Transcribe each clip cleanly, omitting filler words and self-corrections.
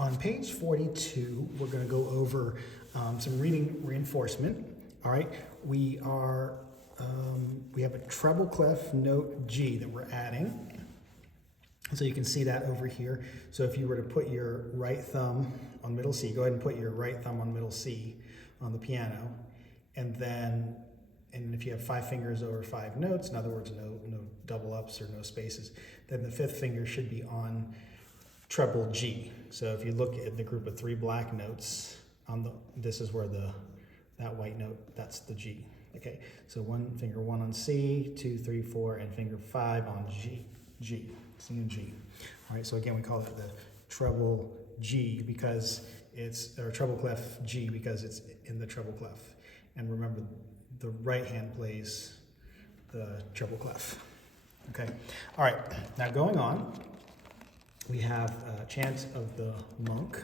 on page 42, we're going to go over some reading reinforcement. All right, we have a treble clef note G that we're adding. So you can see that over here. So if you were to put your right thumb on middle C, go ahead and put your right thumb on middle C on the piano. And if you have 5 fingers over 5 notes, in other words, no double ups or no spaces, then the 5th finger should be on treble G. So if you look at the group of 3 black notes, this is where that white note, that's the G. Okay, so finger 1 on C, 2, 3, 4, and finger 5 on G, C and G. All right, so again, we call it the treble G or treble clef G because it's in the treble clef. And remember, the right hand plays the treble clef. Okay, all right, now going on, we have a chant of the monk.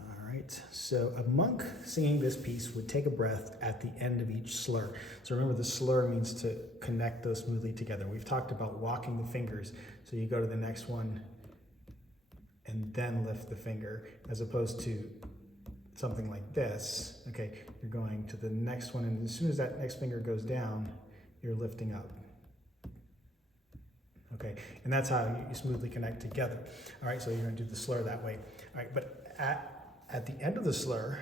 All right, so a monk singing this piece would take a breath at the end of each slur. So remember, the slur means to connect those smoothly together. We've talked about walking the fingers. So you go to the next one and then lift the finger, as opposed to something like this. Okay, you're going to the next one, and as soon as that next finger goes down, you're lifting up. Okay, and that's how you smoothly connect together. All right, so you're going to do the slur that way. All right, but at the end of the slur,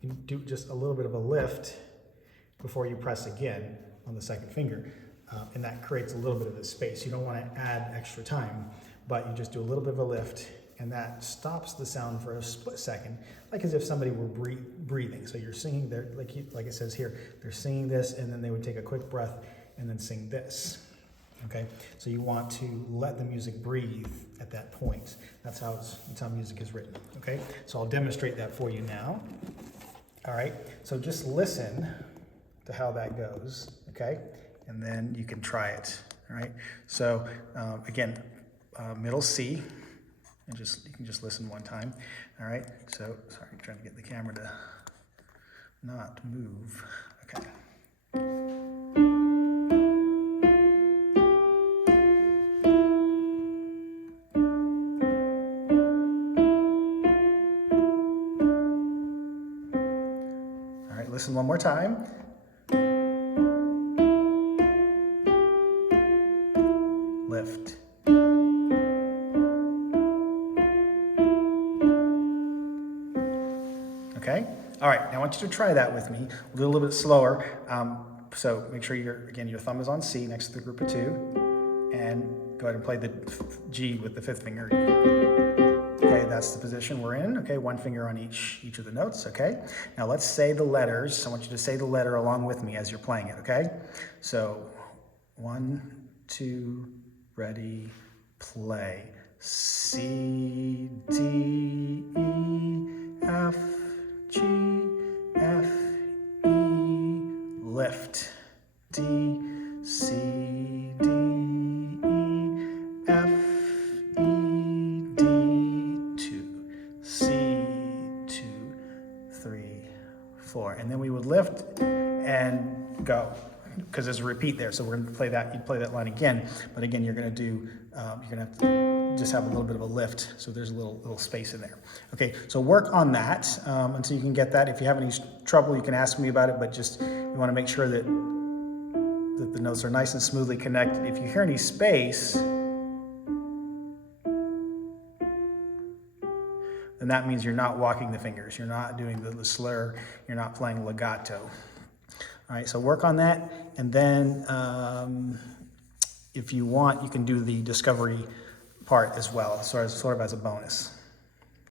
you can do just a little bit of a lift before you press again on the second finger, and that creates a little bit of a space. You don't want to add extra time, but you just do a little bit of a lift, and that stops the sound for a split second, like as if somebody were breathing. So you're singing there, like it says here, they're singing this, and then they would take a quick breath and then sing this. Okay, so you want to let the music breathe at that point. That's how music is written. Okay, so I'll demonstrate that for you now. All right, so just listen to how that goes. Okay, and then you can try it. All right, so again, middle C, and you can just listen one time. All right, so sorry, I'm trying to get the camera to not move. Okay. Listen one more time. Lift. Okay? All right, now I want you to try that with me. We'll do a little bit slower. So make sure your thumb is on C next to the group of 2. And go ahead and play the G with the 5th finger. Okay, that's the position we're in. Okay, 1 finger on each of the notes. Okay, now let's say the letters. I want you to say the letter along with me as you're playing it. Okay, so 1, 2, ready, play. C, D, E, F, G, F, E, lift. D, C, D, E, F, and then we would lift and go, because there's a repeat there. So we're going to play that. You play that line again, but again, you're going to do. You're going to have to just have a little bit of a lift. So there's a little space in there. Okay, so work on that until you can get that. If you have any trouble, you can ask me about it. But just you want to make sure that the notes are nice and smoothly connected. If you hear any space, then that means you're not walking the fingers. You're not doing the slur. You're not playing legato. All right, so work on that. And then if you want, you can do the discovery part as well, sort of as a bonus.